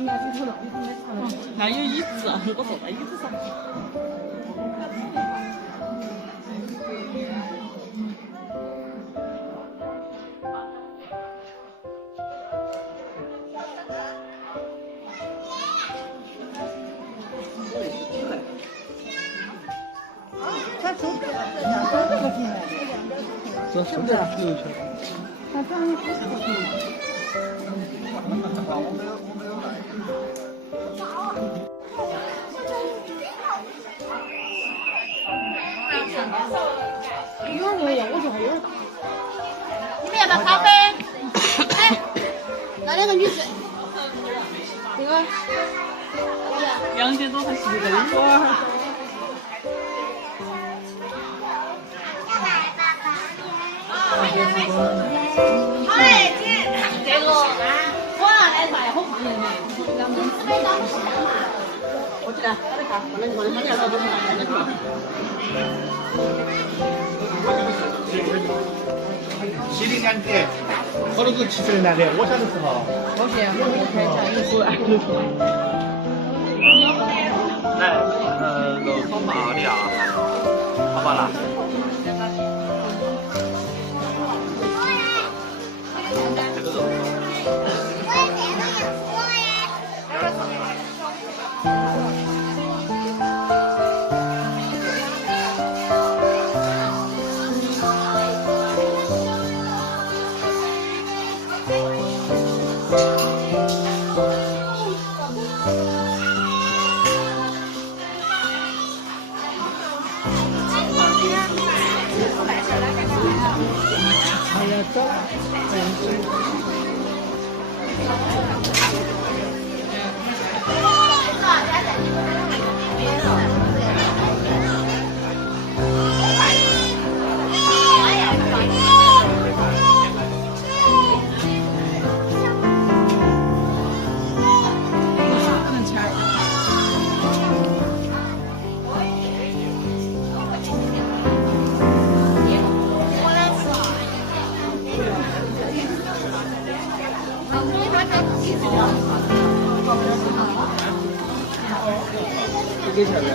那有椅子，我坐在椅子上。这是的，留下。他长得不是很平。有那个样，我觉得还有点大。你们要不要咖啡？哎，那两个女士，这个2点多才洗个碗。哎姐，这个我要奶茶，好胖的没？我去来，打点卡，放点放点放点啥都是拿的卡。70年代，好多是70年代的，我小的时候。我现在我开一下，你说来，肉炒麻的啊，好不好啦？这个肉。给钱没有？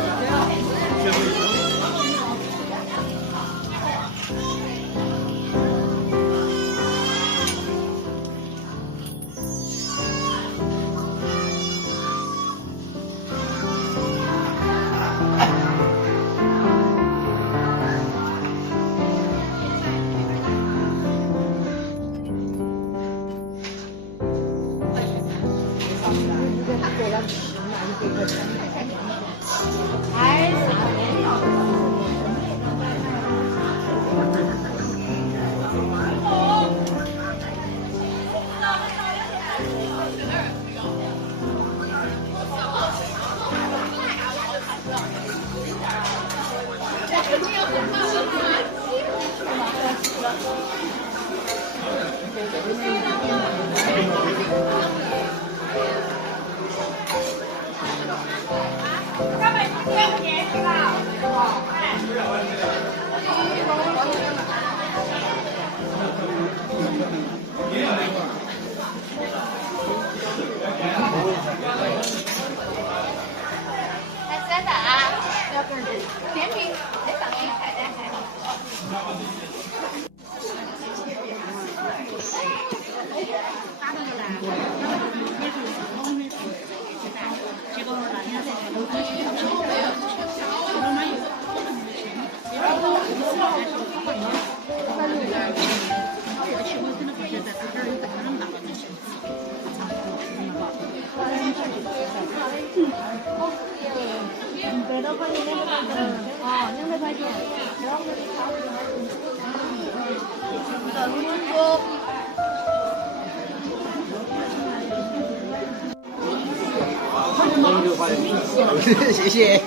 谢谢。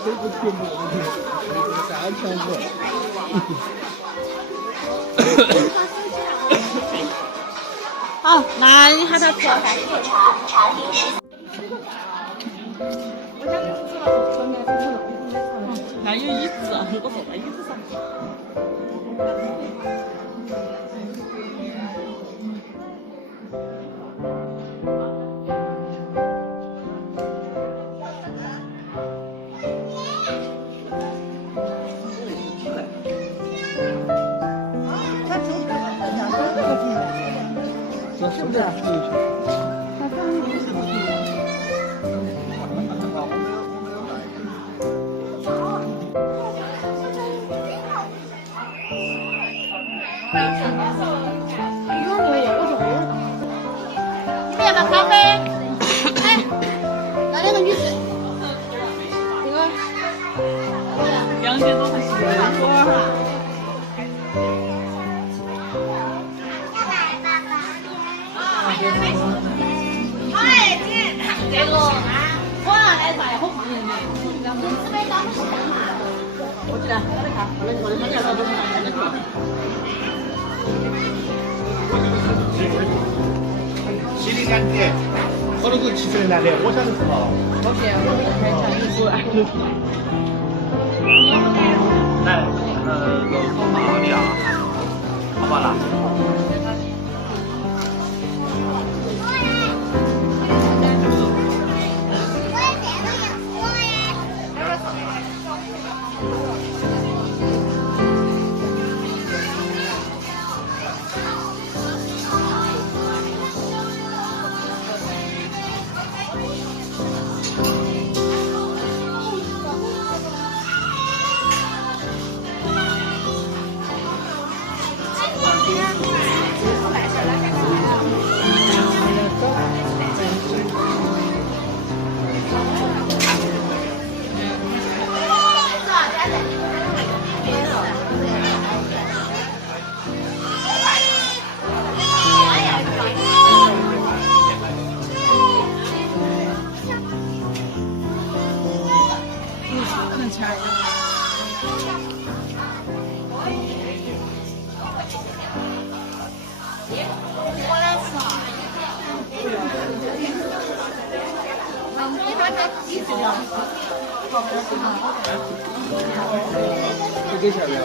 这个题目3千多。好，那你喊他吃。我想吃了。是啊，我坐在椅子上。这是不是可以去？你们要不要咖啡？哎，那两个女士，这个2点多才洗的锅。这个我来啥呀？好放盐的，这边当时我记得，我来看，我的香蕉都是哪里的？心里感觉，好多个70年代的，我小的时候。我现在开场一锅。来，肉松麻料，好不好啦？这给钱没有？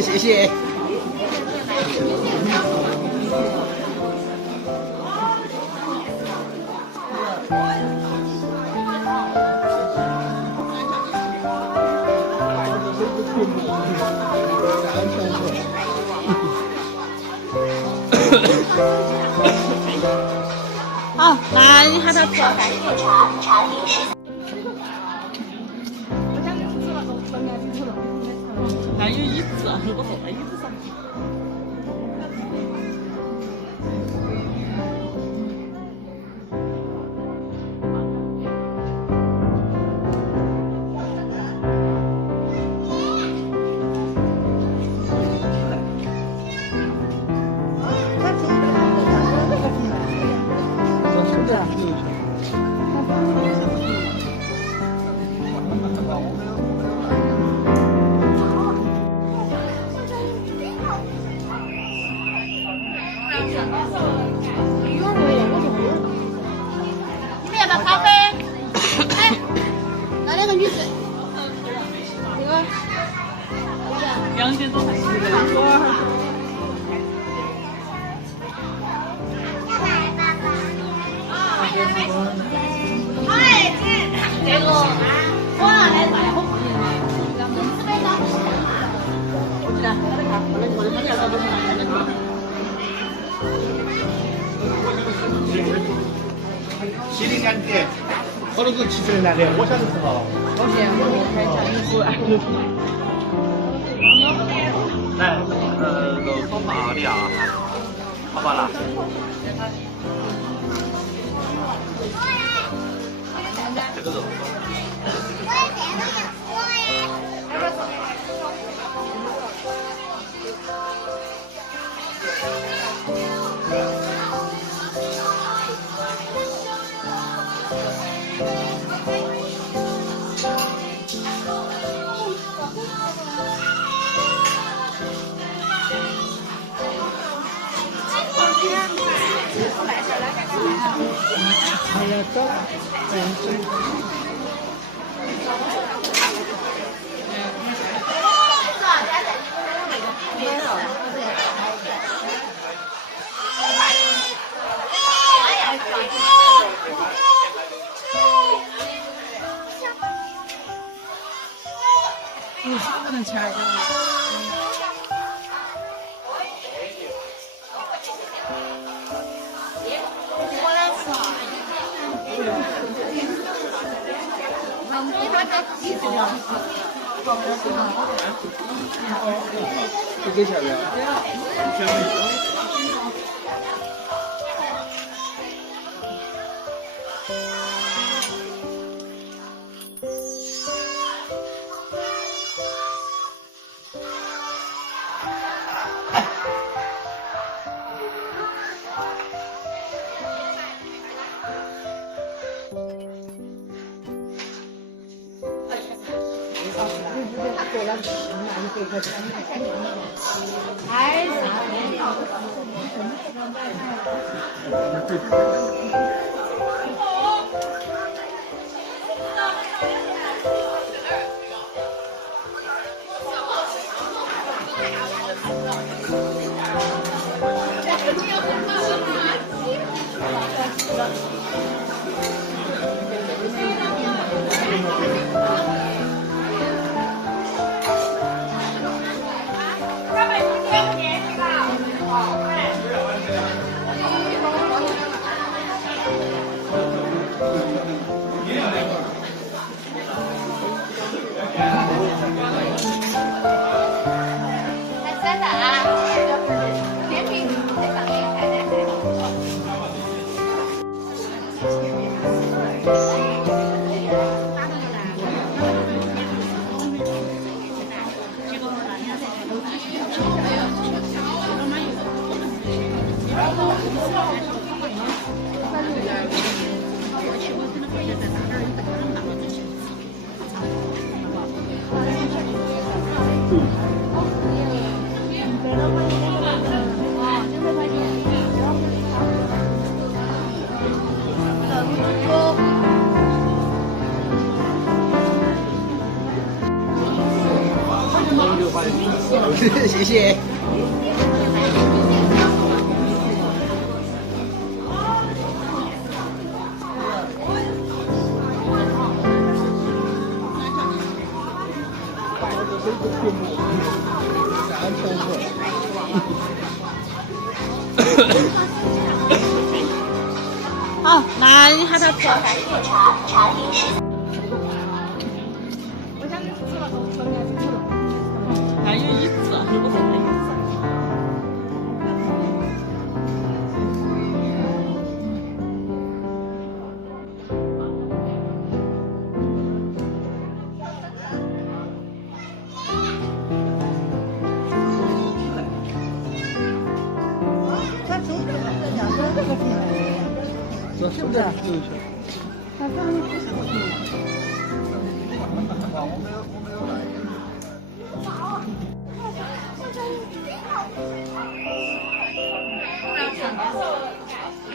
谢谢。好，那你喊他吃。还有椅子。我坐在椅子上。你们要不要咖啡？哎，那两个女士，这个2点多才洗的。这个我拿来卖好贵的，400张。我知道，我的要到多少？70两点，我都是70来的。我小的时候，来，肉松爆料，好不好啦？这个肉松。不能吃不给钱的。谢谢。好，那你喊他吃。还有椅子。这是不是自由球？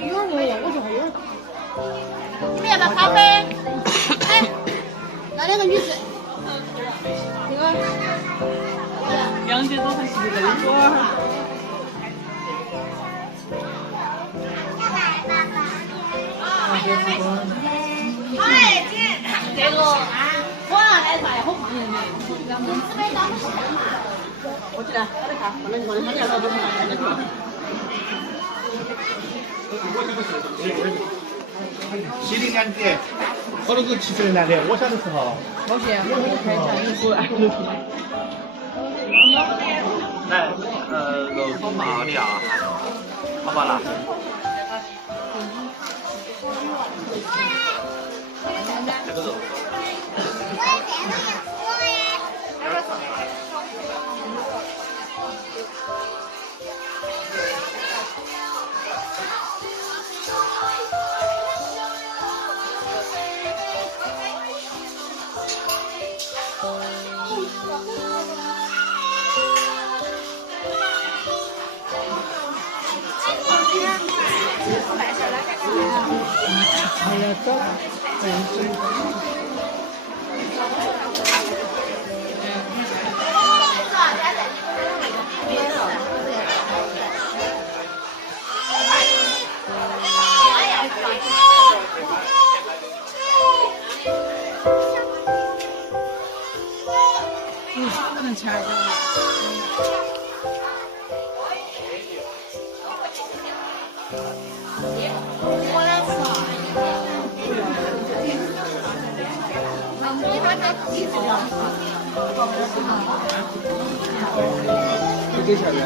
幼儿园我就还有点大。你们要不要咖啡？哎，那两个女士，这个杨姐都还是这个一会儿。哎姐，这个我来晒好胖人的，我记得，我来看，放在放在放在老多上，放在看。70年的，好多是70年的，我小的时候。好些，我看一下你过来。来，肉松冒料，好不好啦？这个肉。哎呀，走，不能钱儿就这下面。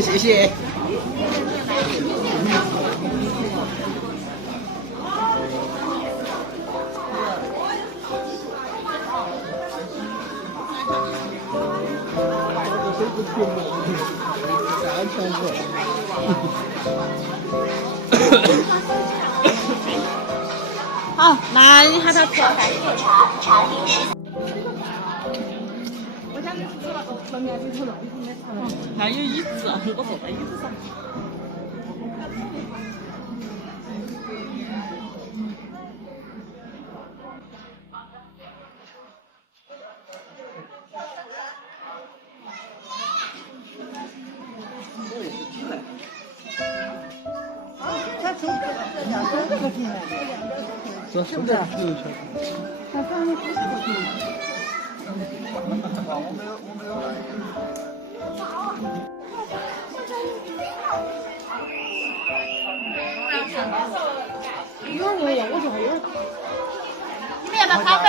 谢谢。好，那你喊他调。还有椅子，我坐在椅子上。他从这个进来的。是不是？他放的不是可以。有点，我觉得有点大。你们要不要咖啡？